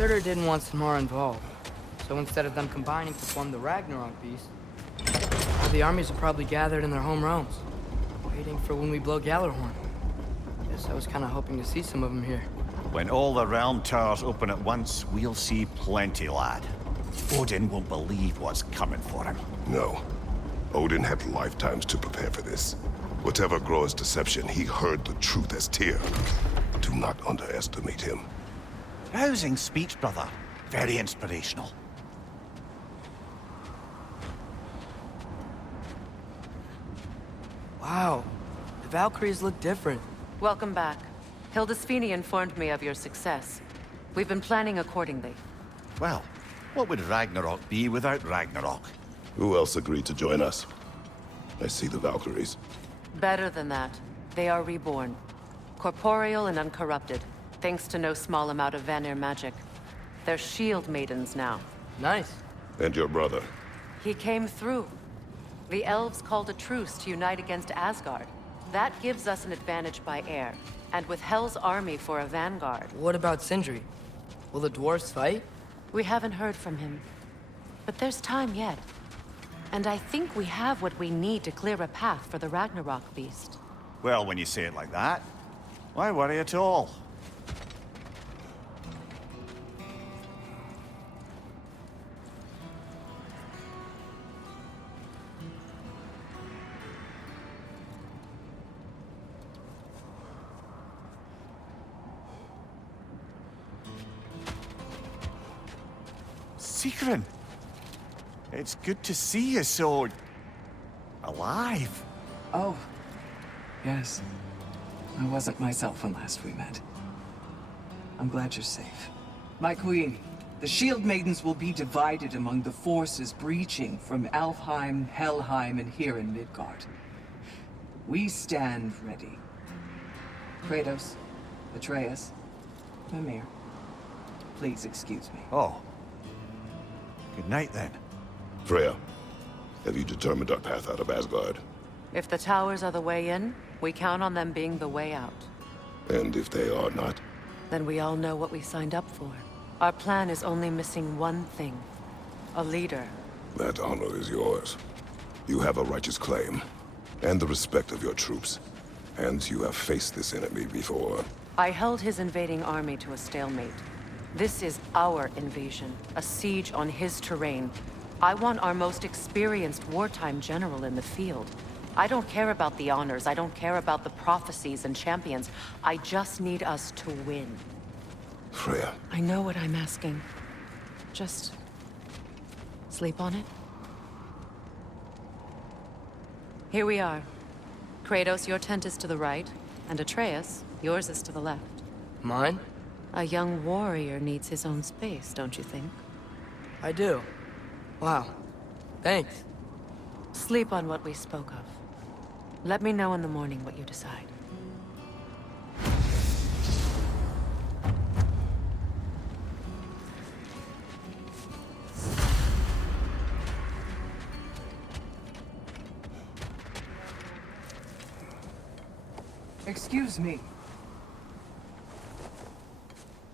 Surtur didn't want some more involved. So instead of them combining to form the Ragnarok beast, all the armies are probably gathered in their home realms, waiting for when we blow Gjallarhorn. Guess I was kind of hoping to see some of them here. When all the realm towers open at once, we'll see plenty, lad. Odin won't believe what's coming for him. No. Odin had lifetimes to prepare for this. Whatever Groa's deception, he heard the truth as Tyr. Do not underestimate him. Rousing speech, brother. Very inspirational. Wow, the Valkyries look different. Welcome back. Hildisvini informed me of your success. We've been planning accordingly. Well, what would Ragnarok be without Ragnarok? Who else agreed to join us? I see the Valkyries. Better than that. They are reborn. Corporeal and uncorrupted, thanks to no small amount of Vanir magic. They're shield maidens now. Nice. And your brother. He came through. The elves called a truce to unite against Asgard. That gives us an advantage by air, and with Hel's army for a vanguard. What about Sindri? Will the dwarves fight? We haven't heard from him. But there's time yet. And I think we have what we need to clear a path for the Ragnarok beast. Well, when you say it like that, why worry at all? Squadron! It's good to see you so... alive. Oh, yes. I wasn't myself when last we met. I'm glad you're safe. My queen, the Shield Maidens will be divided among the forces breaching from Alfheim, Helheim, and here in Midgard. We stand ready. Kratos, Atreus, Mimir, please excuse me. Oh. Good night, then. Freya, have you determined our path out of Asgard? If the towers are the way in, we count on them being the way out. And if they are not? Then we all know what we signed up for. Our plan is only missing one thing. A leader. That honor is yours. You have a righteous claim, and the respect of your troops. And you have faced this enemy before. I held his invading army to a stalemate. This is our invasion, a siege on his terrain. I want our most experienced wartime general in the field. I don't care about the honors, I don't care about the prophecies and champions. I just need us to win. Freya. I know what I'm asking. Just... sleep on it? Here we are. Kratos, your tent is to the right, and Atreus, yours is to the left. Mine? A young warrior needs his own space, don't you think? I do. Wow. Thanks. Sleep on what we spoke of. Let me know in the morning what you decide. Excuse me.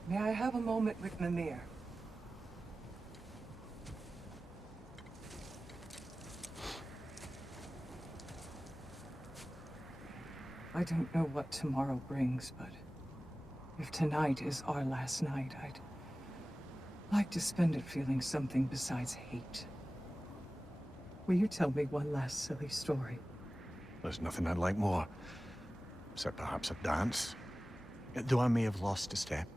May I have a moment with Mimir? I don't know what tomorrow brings, but if tonight is our last night, I'd like to spend it feeling something besides hate. Will you tell me one last silly story? There's nothing I'd like more. Except perhaps a dance. Though I may have lost a step.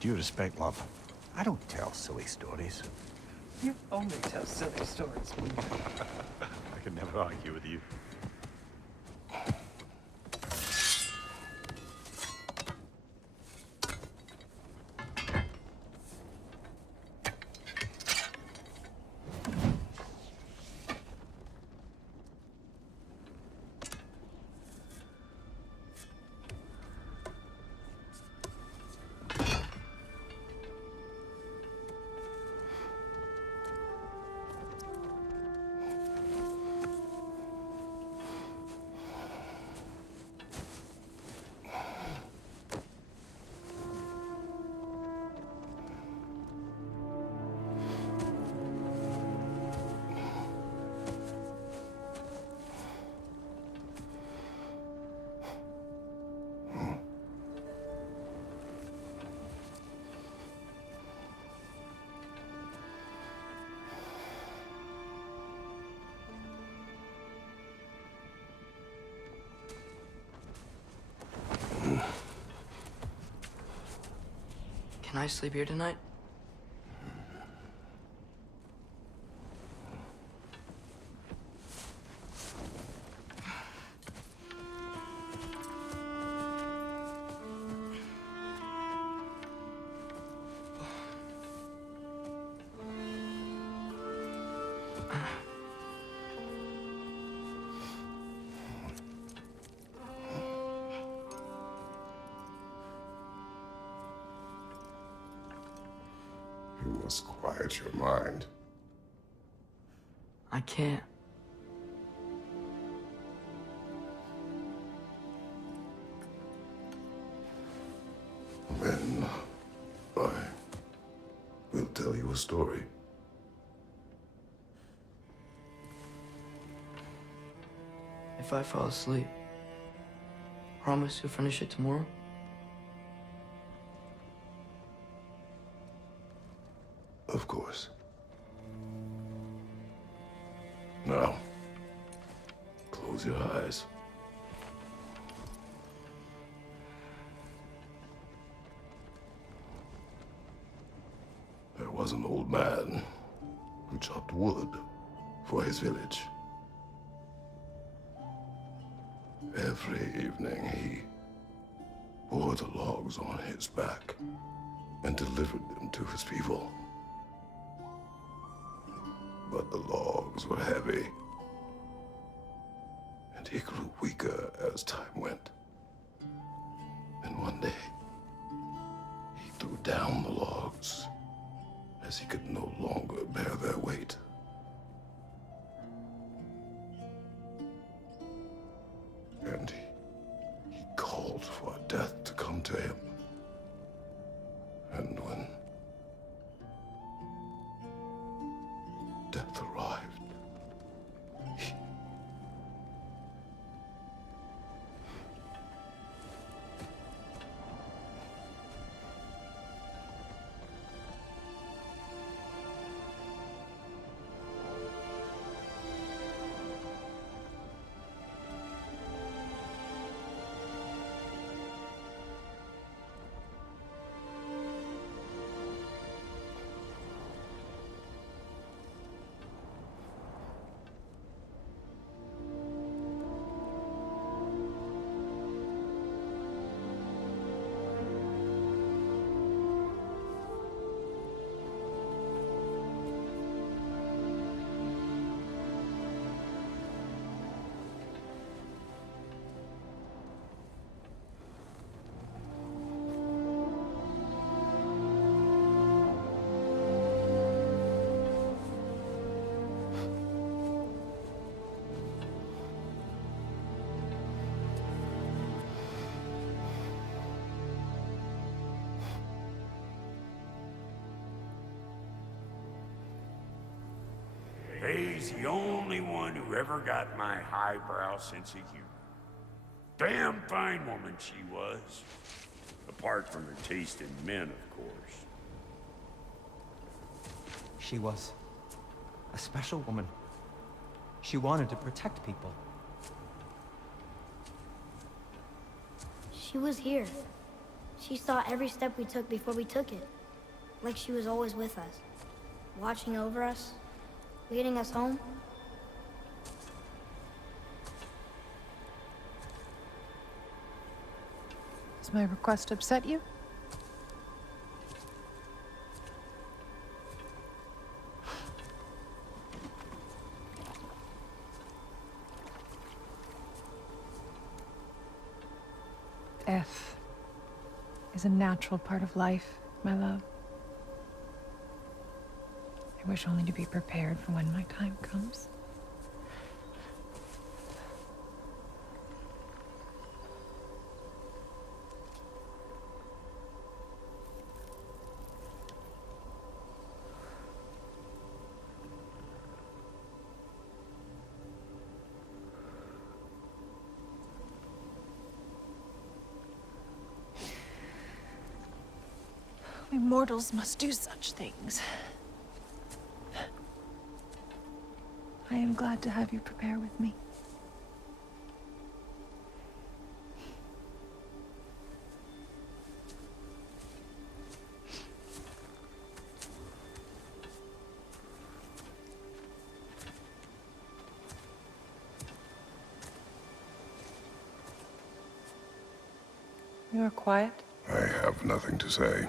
Due respect, love. I don't tell silly stories. You only tell silly stories when I can never argue with you. Can I sleep here tonight? You must quiet your mind. I can't. Then I will tell you a story. If I fall asleep, promise you'll finish it tomorrow? Of course. Now, close your eyes. There was an old man who chopped wood for his village. Every evening he bore the logs on his back and delivered them to his people. But the logs were heavy, and he grew weaker as time went. And one day, he threw down the logs as he could no longer bear their weight. And he called for death to come to him. And when death arrived, He's the only one who ever got my highbrow sense of humor. Damn fine woman she was. Apart from her taste in men, of course. She was a special woman. She wanted to protect people. She was here. She saw every step we took before we took it. Like she was always with us. Watching over us. Leading us home. Does my request upset you? Death is a natural part of life, my love. I wish only to be prepared for when my time comes. We mortals must do such things. I am glad to have you prepare with me. You're quiet. I have nothing to say.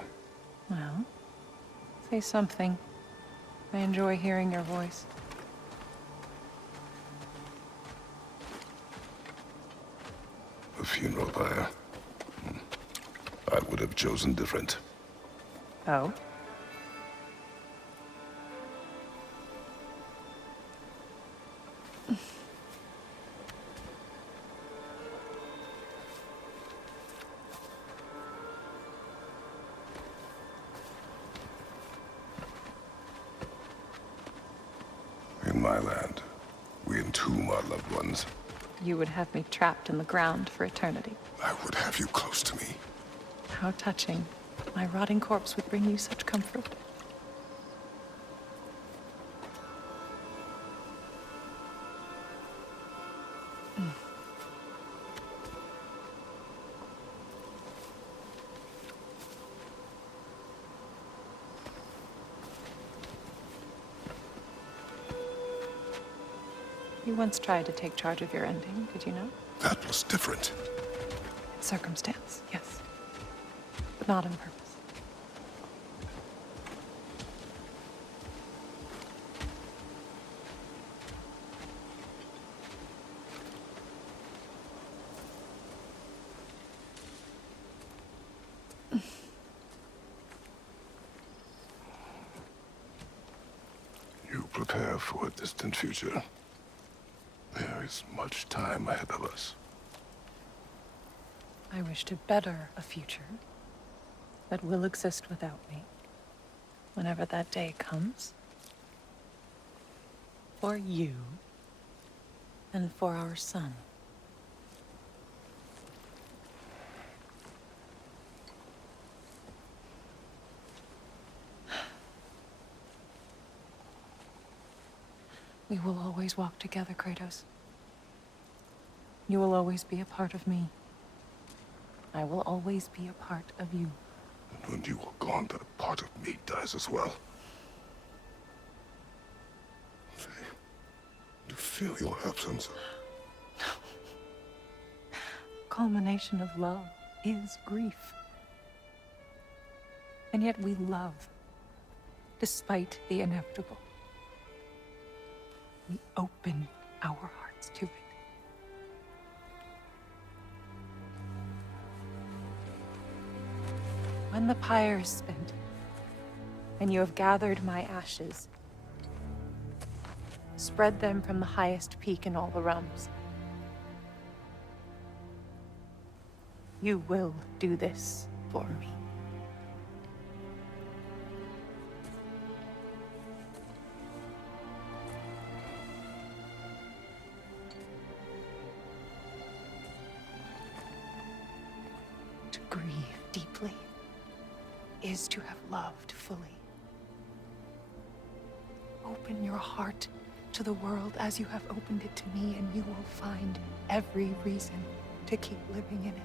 Well, say something. I enjoy hearing your voice. The funeral pyre. I would have chosen different. Oh? In my land, we entomb our loved ones. You would have me trapped in the ground for eternity. I would have you close to me. How touching. My rotting corpse would bring you such comfort. You once tried to take charge of your ending, did you know? That was different. Circumstance, yes. But not on purpose. You prepare for a distant future. There is much time ahead of us. I wish to better a future that will exist without me. Whenever that day comes. For you. And for our son. We will always walk together, Kratos. You will always be a part of me. I will always be a part of you. And when you are gone, that part of me dies as well. I feel your absence. Culmination of love is grief. And yet we love, despite the inevitable. We open our hearts to it. When the pyre is spent, and you have gathered my ashes, spread them from the highest peak in all the realms. You will do this for me. To grieve deeply is to have loved fully. Open your heart to the world as you have opened it to me, and you will find every reason to keep living in it.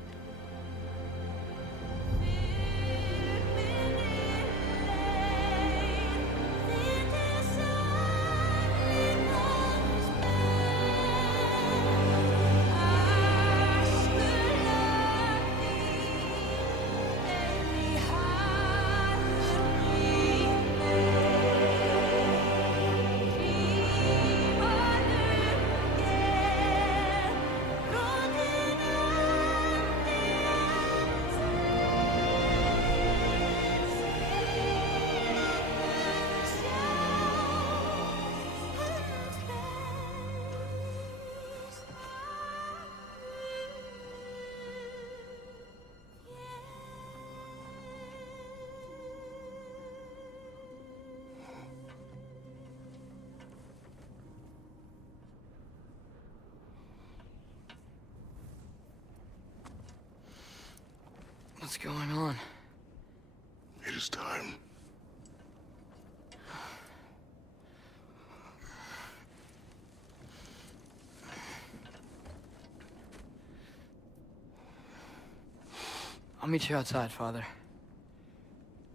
What's going on? It is time. I'll meet you outside, Father.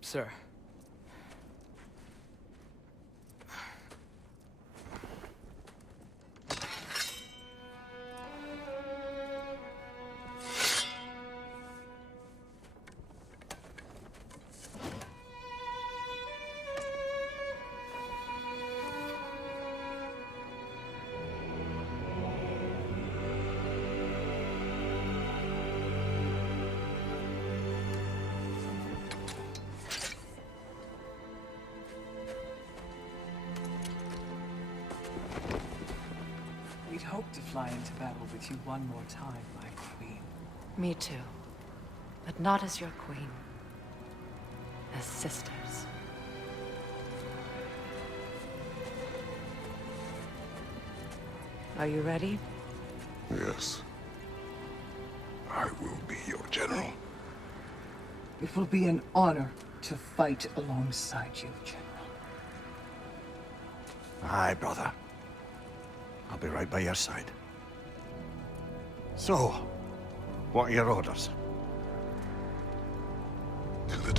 Sir. hoped to fly into battle with you one more time, my queen. Me too. But not as your queen. As sisters. Are you ready? Yes. I will be your general. It will be an honor to fight alongside you, General. Aye, brother. I'll be right by your side. So, what are your orders? To the